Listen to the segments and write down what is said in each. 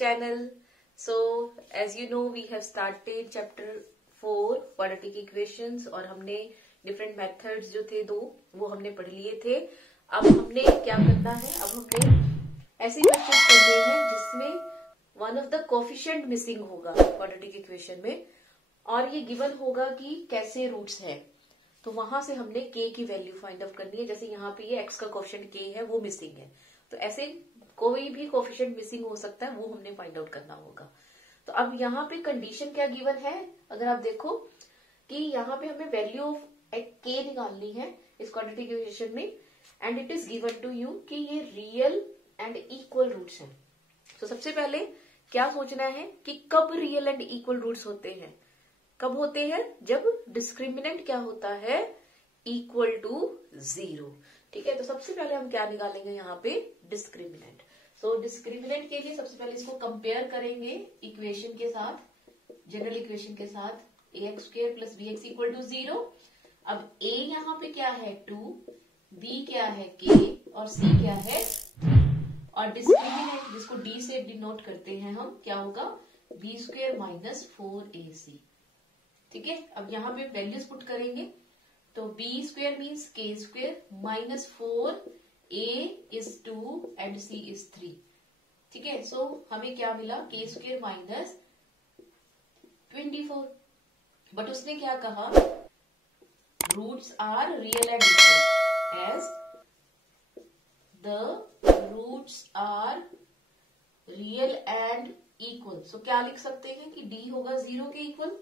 channel. So as you know we have started chapter 4 quadratic equations और हमने different methods जो थे दो वो हमने पढ़ लिए थे. अब हमने क्या करना है, अब हमने ऐसे क्वेश्चन करने हैं जिसमें one of the coefficient missing होगा quadratic equation में और ये given होगा कि कैसे रूट्स है. तो वहां से हमने k की वैल्यू फाइंड आउट करनी है. जैसे यहाँ पे ये x का कोफिशिएंट k है वो मिसिंग है, तो ऐसे कोई भी कोफिशिएंट मिसिंग हो सकता है, वो हमने फाइंड आउट करना होगा. तो अब यहाँ पे कंडीशन क्या गिवन है, अगर आप देखो कि यहाँ पे हमें वैल्यू ऑफ k निकालनी है इस क्वाड्रेटिक इक्वेशन में and it is given to you कि ये रियल एंड इक्वल रूट्स हैं. तो सबसे पहले क्या सोचना है कि कब रियल एंड इक्वल रूट्स होते हैं. कब होते हैं, जब डिस्क्रिमिनेंट क्या होता है, इक्वल टू 0. ठीक है, तो सबसे पहले हम क्या निकालेंगे यहाँ पे, डिस्क्रिमिनेंट. सो डिस्क्रिमिनेंट के लिए सबसे पहले इसको कंपेयर करेंगे इक्वेशन के साथ, जनरल इक्वेशन के साथ, ax² + bx = 0. अब a यहाँ पे क्या है 2, b क्या है k और c क्या है, और डिस्क्रिमिनेंट जिसको d से डिनोट करते हैं हम, क्या होगा b² - 4ac. ठीक है, अब यहाँ पे वैल्यूज पुट करेंगे तो b² means k² - 4a is 2 and c is 3. ठीक है, सो हमें क्या मिला k² - 24. बट उसने क्या कहा, roots are real and equal, as the roots are real and equal. So क्या लिख सकते हैं कि d होगा 0 के इक्वल.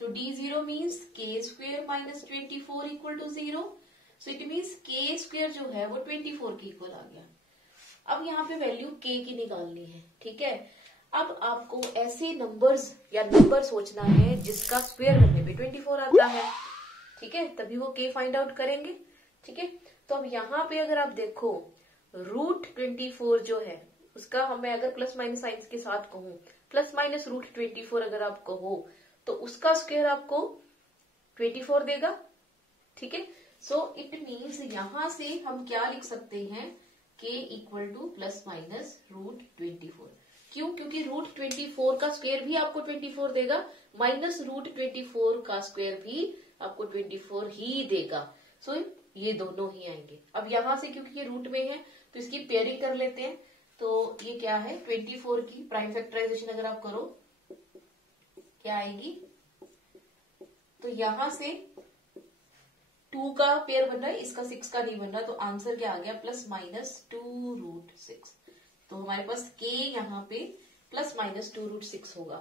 तो d0 means k² - 24 = 0. So it means k² जो है वो 24 के इक्वल आ गया. अब यहाँ पे वैल्यू k की निकालनी है. ठीक है, अब आपको ऐसे नंबर्स या नंबर सोचना है जिसका स्क्वायर करने पे 24 आता है. ठीक है, तभी वो k फाइंड आउट करेंगे. ठीक है, तो अब यहाँ पे अगर आप देखो √24 जो है उसका हमें अगर प्लस माइनस साइंस के साथ कहूं, ± √24 अगर आप कहो तो उसका स्क्वायर आपको 24 देगा. ठीक है, सो इट मीन्स यहां से हम क्या लिख सकते हैं, k = ±√24. क्यों, क्योंकि √24 का स्क्वायर भी आपको 24 देगा, -√24 का स्क्वायर भी आपको 24 ही देगा. सो ये दोनों ही आएंगे. अब यहां से क्योंकि ये रूट में है तो इसकी पेयरिंग कर लेते हैं. तो ये क्या है, 24 की प्राइम फैक्टराइजेशन अगर आप करो क्या आएगी, तो यहां से 2 का पेयर बन रहा है, इसका 6 का नहीं बन रहा, तो आंसर क्या आ गया, ±2√6. तो हमारे पास k यहाँ पे ±2√6 होगा.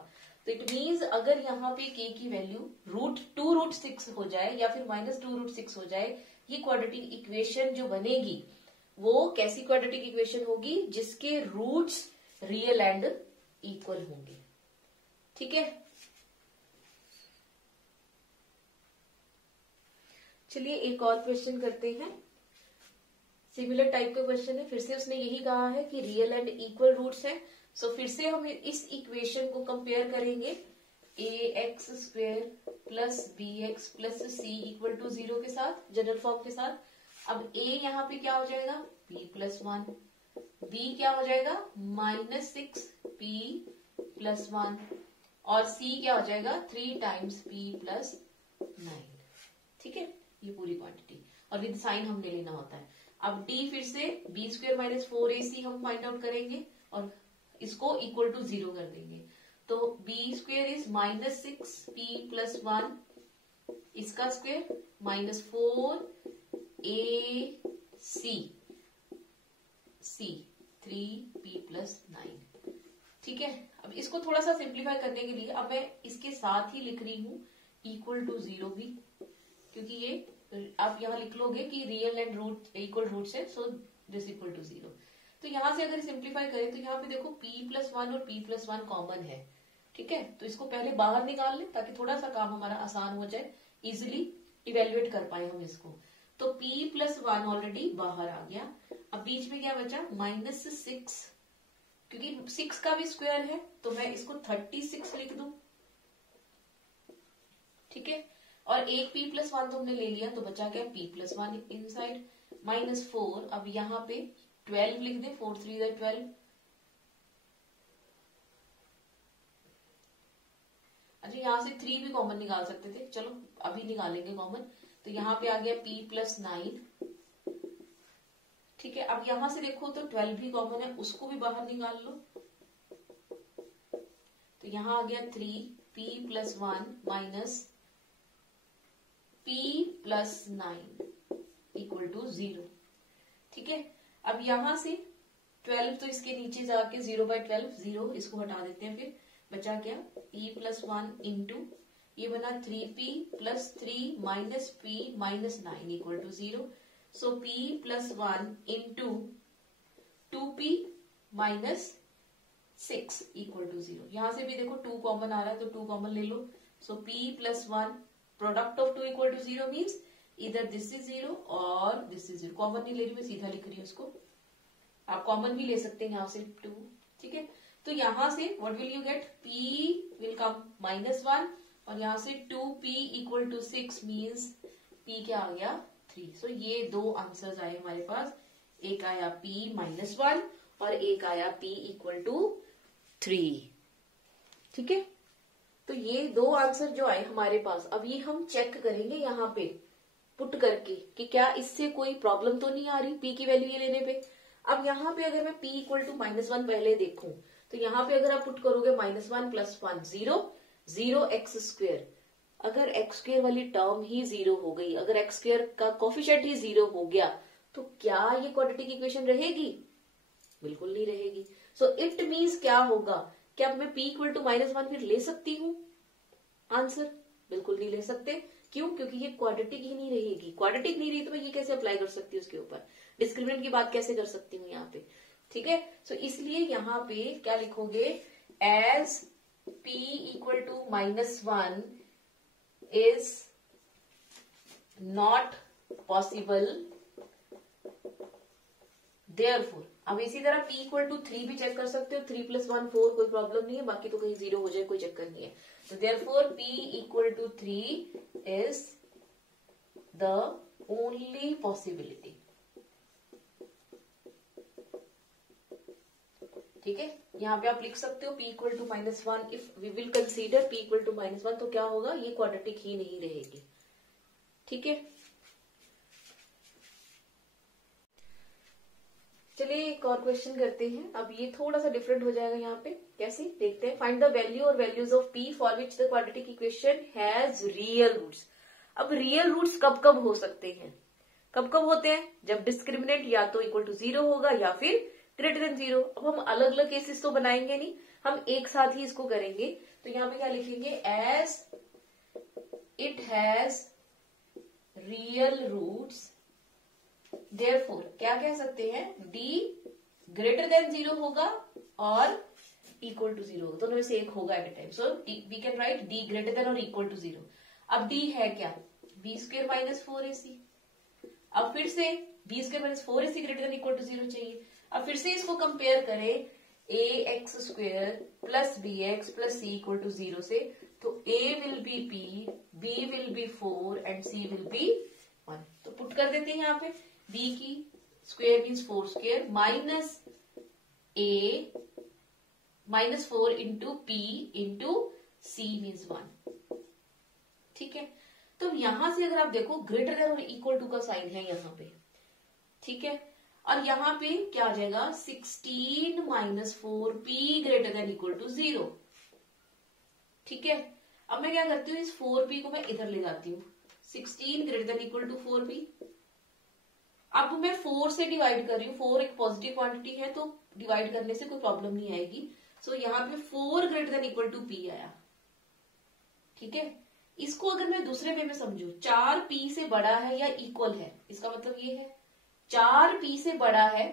तो इट मीन्स अगर यहाँ पे k की वैल्यू √2√6 हो जाए या फिर -2√6 हो जाए, ये क्वाड्रेटिक इक्वेशन जो बनेगी वो कैसी क्वाड्रेटिक इक्वेशन होगी, जिसके रूट्स रियल एंड इक्वल होंगे. ठीक है, चलिए एक और क्वेश्चन करते हैं. सिमिलर टाइप का क्वेश्चन है, फिर से उसने यही कहा है कि रियल एंड इक्वल रूट्स हैं. सो फिर से हम इस इक्वेशन को कंपेयर करेंगे ax² + bx + c = 0 के साथ, जनरल फॉर्म के साथ. अब a यहाँ पे क्या हो जाएगा, p + 1, b क्या हो जाएगा -6p + 1 और c क्या हो जाएगा 3 टाइम्स p + 9. ठीक है, ये पूरी क्वांटिटी और विद साइन हमने लेना होता है. अब d फिर से b² - 4ac हम फाइंड आउट करेंगे और इसको इक्वल टू 0 कर देंगे. तो b² इज -6p + 1, इसका स्क्वायर -4ac 3p + 9. ठीक है, अब इसको थोड़ा सा सिंप्लीफाई करने के लिए अब मैं इसके साथ ही लिख रही हूं =0 भी, क्योंकि ये आप यहाँ लिख लोगे कि real and root equal roots है, सो दिस = 0. तो यहां से अगर सिंप्लीफाई करें तो यहाँ पे देखो p + 1 और p + 1 कॉमन है. ठीक है, तो इसको पहले बाहर निकाल लें ताकि थोड़ा सा काम हमारा आसान हो जाए, इजिली इवेल्युएट कर पाए हम इसको. तो p + 1 ऑलरेडी बाहर आ गया. अब बीच में क्या बचा, -6, क्योंकि 6 का भी स्क्वायर है तो मैं इसको 36 लिख दूं. ठीक है, और एक p + 1 तो हमने ले लिया, तो बचा क्या p + 1 इनसाइड -4. अब यहाँ पे 12 लिख दे, 4 3 12, अच्छा यहाँ से 3 भी कॉमन निकाल सकते थे, चलो अभी निकालेंगे कॉमन। तो यहाँ पे आ गया p + 9, ठीक है। अब यहां से देखो तो 12 भी कॉमन है, उसको भी बाहर निकाल लो। तो यहां आ गया 3p + 1 माइनस p + 9 = 0, ठीक है। अब यहां से 12 तो इसके नीचे जाके 0/12 0, इसको हटा देते हैं, फिर बचा क्या p + 1 इंटू ये बना 3p + 3 माइनस p - 9 = 0। सो p + 1 इंटू 2p - 6 = 0। यहां से भी देखो 2 कॉमन आ रहा है तो 2 कॉमन ले लो। सो p + 1 प्रोडक्ट ऑफ 2 = 0 मीन्स इधर दिस इज 0 और दिस इज 0। कॉमन नहीं ले रही मैं, सीधा लिख रही हूँ इसको, आप कॉमन भी ले सकते हैं यहाँ से 2, ठीक है। तो यहां से what will you get, p will come -1 और यहाँ से 2p = 6 मीन्स p क्या आ गया 3। सो ये दो आंसर्स आए हमारे पास, एक आया p -1 और एक आया p = 3, ठीक है। तो ये दो आंसर जो आए हमारे पास, अब ये हम चेक करेंगे यहाँ पे पुट करके कि क्या इससे कोई प्रॉब्लम तो नहीं आ रही p की वैल्यू ये लेने पे। अब यहाँ पे अगर मैं p = -1 पहले देखूं तो यहाँ पे अगर आप पुट करोगे -1 + 1 0 0x², अगर x² वाली टर्म ही 0 हो गई, अगर x² का कोफिशिएंट ही 0 हो गया तो क्या ये क्वाड्रेटिक इक्वेशन रहेगी? बिल्कुल नहीं रहेगी। सो इट मीन्स क्या होगा, क्या मैं p = -1 फिर ले सकती हूँ? आंसर बिल्कुल नहीं ले सकते। क्यों? क्योंकि ये क्वाड्रेटिक ही नहीं रहेगी। क्वाड्रेटिक नहीं रही तो मैं ये कैसे अप्लाई कर सकती हूँ उसके ऊपर, डिस्क्रिमिनेंट की बात कैसे कर सकती हूँ यहाँ पे, ठीक है। सो इसलिए यहाँ पे क्या लिखोगे, as p = -1 is not possible, therefore। अब इसी तरह p = 3 भी चेक कर सकते हो, 3 + 1 4, कोई प्रॉब्लम नहीं है, बाकी तो कहीं 0 हो जाए कोई चक्कर नहीं है। तो therefore p = 3 is the only possibility, ठीक है। यहाँ पे आप लिख सकते हो p = -1, if we will consider p = -1 तो क्या होगा, ये क्वाड्रेटिक ही नहीं रहेगी, ठीक है। चलिए एक और क्वेश्चन करते हैं। अब ये थोड़ा सा डिफरेंट हो जाएगा, यहाँ पे कैसे देखते हैं। फाइंड द वैल्यू और values of p for which the quadratic equation has real roots. अब रियल रूट्स कब कब हो सकते हैं, कब कब होते हैं, जब डिस्क्रिमिनेंट या तो = 0 होगा या फिर >0। अब हम अलग अलग केसेस तो बनाएंगे नहीं, हम एक साथ ही इसको करेंगे। तो यहाँ पे क्या लिखेंगे, as it has real roots, therefore क्या कह सकते हैं, d > 0 होगा और = 0 होगा, दोनों में से एक होगा at a time. So we can write d > 0। अब d है क्या, b² - 4ac। अब फिर से b² - 4ac > 0 चाहिए। अब फिर से इसको कंपेयर करें ax² + bx + c = 0 से, तो a will be p, b will be 4 and c will be 1। तो पुट कर देते हैं यहाँ पे, b की square means 4² minus a -4 into p into c means 1, ठीक है। तो यहां से अगर आप देखो ग्रेटर और इक्वल टू का साइन है यहाँ पे, ठीक है। और यहाँ पे क्या आ जाएगा, 16 - 4p > 0, ठीक है। अब मैं क्या करती हूँ, इस 4p को मैं इधर ले जाती हूँ, 16 > 4p। अब मैं 4 से डिवाइड कर रही हूँ, 4 एक पॉजिटिव क्वांटिटी है तो डिवाइड करने से कोई प्रॉब्लम नहीं आएगी। सो यहाँ पे 4 > p आया, ठीक है। इसको अगर मैं दूसरे वे में समझू, 4p से बड़ा है या इक्वल है, इसका मतलब ये है 4p से बड़ा है,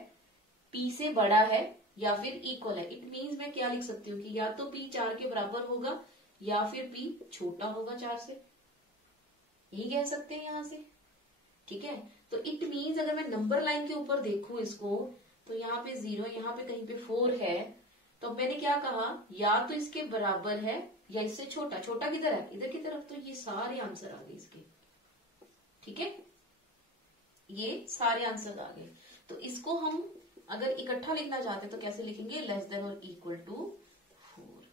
p से बड़ा है या फिर इक्वल है। इट मीन्स मैं क्या लिख सकती हूँ कि या तो p 4 के बराबर होगा या फिर p छोटा होगा 4 से, यही कह सकते हैं यहां से, ठीक है। तो इट मीन्स अगर मैं नंबर लाइन के ऊपर देखूं इसको, तो यहाँ पे 0, यहाँ पे कहीं पे 4 है, तो मैंने क्या कहा, या तो इसके बराबर है या इससे छोटा। छोटा किधर है, इधर की तरफ। तो ये सारे आंसर आ गए इसके, ठीक है, ये सारे आंसर आ गए। तो इसको हम अगर इकट्ठा लिखना चाहते हैं तो कैसे लिखेंगे, < or = 4।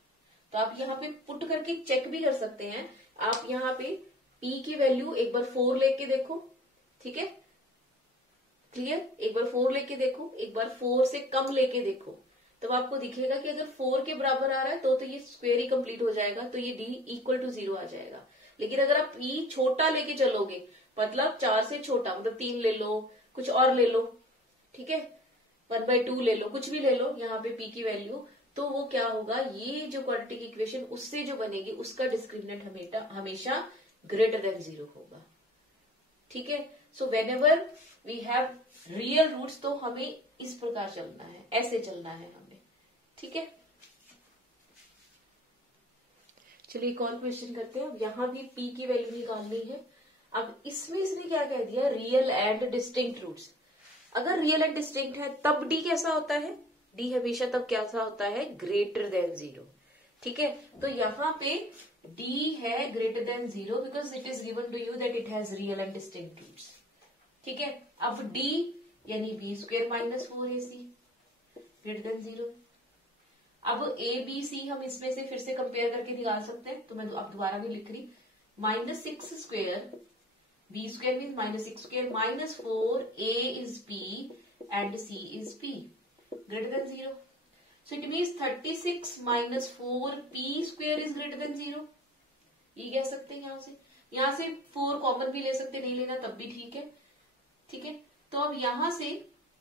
तो आप यहाँ पे पुट करके चेक भी कर सकते हैं। आप यहाँ पे p की वैल्यू एक बार 4 लेके देखो, ठीक है, क्लियर। एक बार 4 लेके देखो, एक बार 4 से कम लेके देखो, तो आपको दिखेगा कि अगर 4 के बराबर आ रहा है तो ये स्क्वायर ही कंप्लीट हो जाएगा, तो ये d इक्वल टू 0 आ जाएगा। लेकिन अगर आप p छोटा लेके चलोगे, मतलब 4 से छोटा, मतलब 3 ले लो, कुछ और ले लो, ठीक है, 1/2 ले लो, कुछ भी ले लो यहाँ पे p की वैल्यू, तो वो क्या होगा, ये जो क्वाड्रेटिक इक्वेशन उससे जो बनेगी उसका डिस्क्रिमिनेंट हमेशा ग्रेटर देन 0 होगा, ठीक है। So whenever we have real roots तो हमें इस प्रकार चलना है, ऐसे चलना है हमें, ठीक है। चलिए एक और क्वेश्चन करते हैं। अब यहाँ भी p की वैल्यू निकालनी है। अब इसमें इसने क्या कह दिया, रियल एंड डिस्टिंक्ट रूट्स। अगर रियल एंड डिस्टिंक्ट है तब d कैसा होता है, d हमेशा तब कैसा होता है, ग्रेटर देन 0, ठीक है। तो यहाँ पे d है greater than 0 because it is given to you that it has real and distinct roots, ठीक है। अब d यानी b square minus 4ac greater than 0। अब a b c हम इसमें से फिर से कंपेयर करके निकाल सकते हैं, तो मैं अब दोबारा भी लिख रही, -6 square b square mean -6 square minus 4 a is b and c is p greater than 0. So it means 36 minus 4p square is greater than 0. ये कह सकते हैं यहाँ से 4 कॉमन भी ले सकते, नहीं लेना तब भी ठीक है, ठीक है। तो अब यहाँ से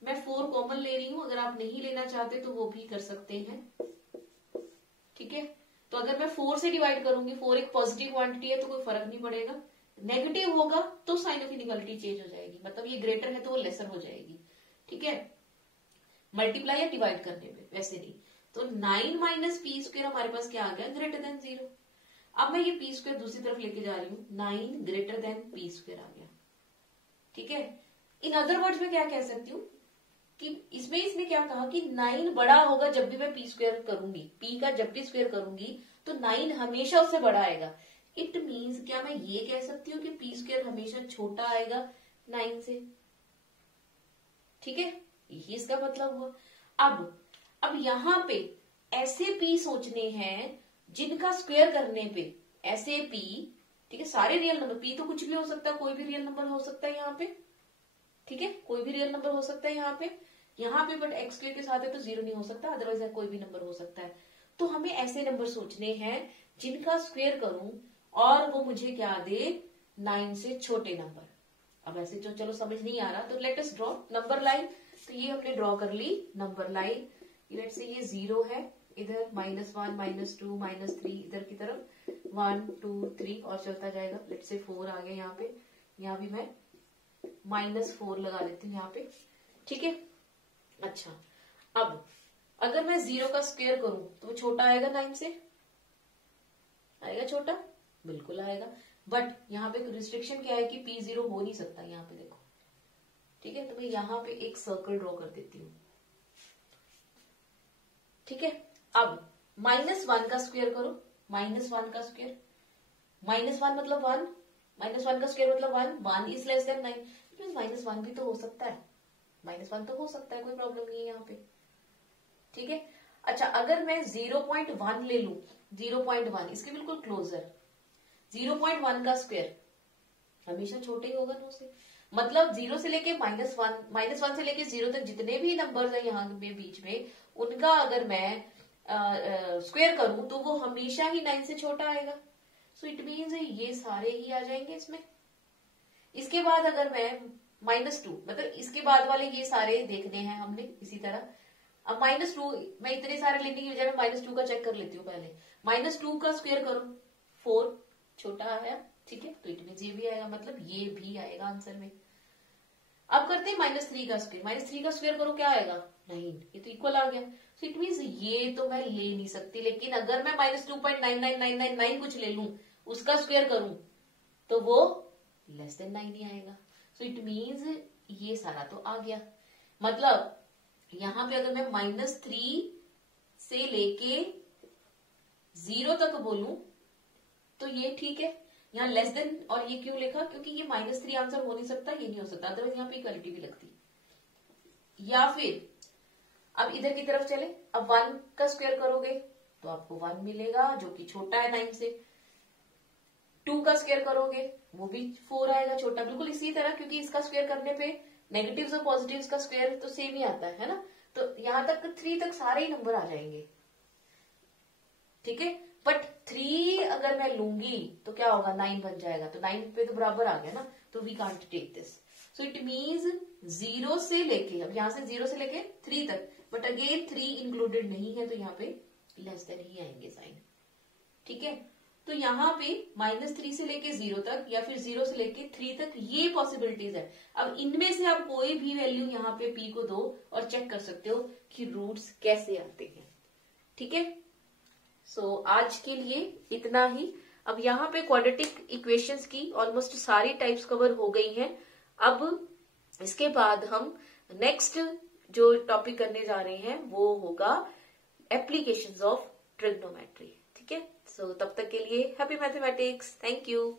मैं 4 कॉमन ले रही हूं, अगर आप नहीं लेना चाहते तो वो भी कर सकते हैं, ठीक है। तो अगर मैं 4 से डिवाइड करूंगी, 4 एक पॉजिटिव क्वांटिटी है तो कोई फर्क नहीं पड़ेगा, नेगेटिव होगा तो साइन ऑफ इनइक्वालिटी चेंज हो जाएगी, मतलब ये ग्रेटर है तो वो लेसर हो जाएगी, ठीक है, मल्टीप्लाई या डिवाइड करने में, वैसे नहीं। तो 9 माइनस पी स्क्वायर हमारे पास क्या आ गया, ग्रेटर देन 0। अब मैं ये पी स्क्वायर दूसरी तरफ लेके जा रही हूँ, 9 ग्रेटर देन पी स्क्वायर आ गया, ठीक है। इन अदर वर्ड्स में क्या कह सकती हूँ कि इसमें इसने क्या कहा कि 9 बड़ा होगा जब भी मैं पी स्क्वायर करूंगी, पी का जब भी स्क्वायर करूंगी तो 9 हमेशा उससे बड़ा आएगा। इट मीन्स क्या मैं ये कह सकती हूँ कि पी स्क्वायर हमेशा छोटा आएगा 9 से, ठीक है, यही इसका मतलब हुआ। अब यहाँ पे ऐसे पी सोचने हैं जिनका स्क्वायर करने पे ऐसे पी, ठीक है, सारे रियल नंबर, पी तो कुछ भी हो सकता है, कोई भी रियल नंबर हो सकता है यहाँ पे, ठीक है, कोई भी रियल नंबर हो सकता है यहाँ पे बट एक्स स्क्वायर के साथ है तो 0 नहीं हो सकता, अदरवाइज कोई भी नंबर हो सकता है। तो हमें ऐसे नंबर सोचने हैं जिनका स्क्वायर करूं और वो मुझे क्या दे, 9 से छोटे नंबर। अब ऐसे जो चलो समझ नहीं आ रहा तो let us draw number line. तो ये हमने ड्रॉ कर ली नंबर लाइन, लेट से ये 0 है, इधर -1 -2 -3 इधर की तरफ 1 2 3 और चलता जाएगा, लेट से 4 आ गया यहाँ पे, यहाँ भी मैं -4 लगा देती हूँ यहाँ पे, ठीक है। अच्छा, अब अगर मैं 0 का स्क्वायर करूं तो वो छोटा आएगा 9 से, आएगा छोटा, बिल्कुल आएगा, बट यहाँ पे रिस्ट्रिक्शन क्या है कि p 0 हो नहीं सकता, यहाँ पे देखो, ठीक है। तो मैं यहाँ पे एक सर्कल ड्रॉ कर देती हूँ, ठीक है। अब -1 का स्क्वायर करो, -1 का स्क्वायर, -1 मतलब 1, -1 का स्क्वायर मतलब 1 इज लेस देन 9, -1 भी तो हो सकता है, -1 तो हो सकता है, कोई प्रॉब्लम नहीं है यहाँ पे, ठीक है। अच्छा, अगर मैं 0.1 ले लू, 0.1 इसके बिल्कुल क्लोजर, 0.1 का स्क्वायर हमेशा छोटे ही होगा 9 से, मतलब 0 से लेके -1 से लेके 0 तक जितने भी नंबर्स है यहाँ में बीच में, उनका अगर मैं स्क्वायर करूं तो वो हमेशा ही 9 से छोटा आएगा। सो इट मीन्स ये सारे ही आ जाएंगे इसमें। इसके बाद अगर मैं -2, मतलब इसके बाद वाले ये सारे देखने हैं हमने इसी तरह। अब -2 मैं इतने सारे लेने की बजाय मैं -2 का चेक कर लेती हूँ पहले, -2 का स्क्वायर करो 4 छोटा आया, ठीक है, तो इट मीन्स ये भी आएगा, मतलब ये भी आएगा आंसर में। अब करते हैं -3 का स्क्वायर, -3 का स्क्वायर करो क्या आएगा 9, ये तो इक्वल आ गया। सो इट मीन्स ये तो मैं ले नहीं सकती, लेकिन अगर मैं -2.99999 कुछ ले लूं, उसका स्क्वायर करूं तो वो लेस देन 9 ही आएगा। सो इट मीन्स ये सारा तो आ गया, मतलब यहां पे अगर मैं -3 से लेके 0 तक बोलूं तो ये ठीक है, यहाँ लेस देन, और ये क्यों लिखा, क्योंकि ये -3 आंसर हो नहीं सकता, ये नहीं हो सकता, अदरवाइज यहाँ पे इक्वालिटी भी लगती। या फिर अब इधर की तरफ चले, अब 1 का स्क्वायर करोगे तो आपको 1 मिलेगा जो कि छोटा है 9 से। 2 का स्क्वायर करोगे वो भी 4 आएगा छोटा, बिल्कुल इसी तरह, क्योंकि इसका स्क्वायर करने पे नेगेटिव्स और पॉजिटिव्स का स्क्वायर तो सेम ही आता है ना। तो यहां तक 3 तक सारे ही नंबर आ जाएंगे, ठीक है। बट 3 अगर मैं लूंगी तो क्या होगा, 9 बन जाएगा, तो 9 पे तो बराबर आ गया ना, तो we can't take this. So it means 0 से लेके, अब यहां से 0 से लेके 3 तक, बट अगेन 3 इंक्लूडेड नहीं है, तो यहाँ पे लेस देन ही आएंगे साइन, ठीक है। तो यहाँ पे -3 से लेके 0 तक या फिर 0 से लेके 3 तक ये पॉसिबिलिटीज है। अब इनमें से आप कोई भी वैल्यू यहाँ पे p को दो और चेक कर सकते हो कि रूट्स कैसे आते हैं, ठीक है। सो आज के लिए इतना ही। अब यहाँ पे क्वाड्रेटिक इक्वेशंस की ऑलमोस्ट सारी टाइप्स कवर हो गई हैं। अब इसके बाद हम नेक्स्ट जो टॉपिक करने जा रहे हैं वो होगा एप्लीकेशंस ऑफ ट्रिग्नोमेट्री, ठीक है। सो तब तक के लिए हैप्पी मैथमेटिक्स, थैंक यू।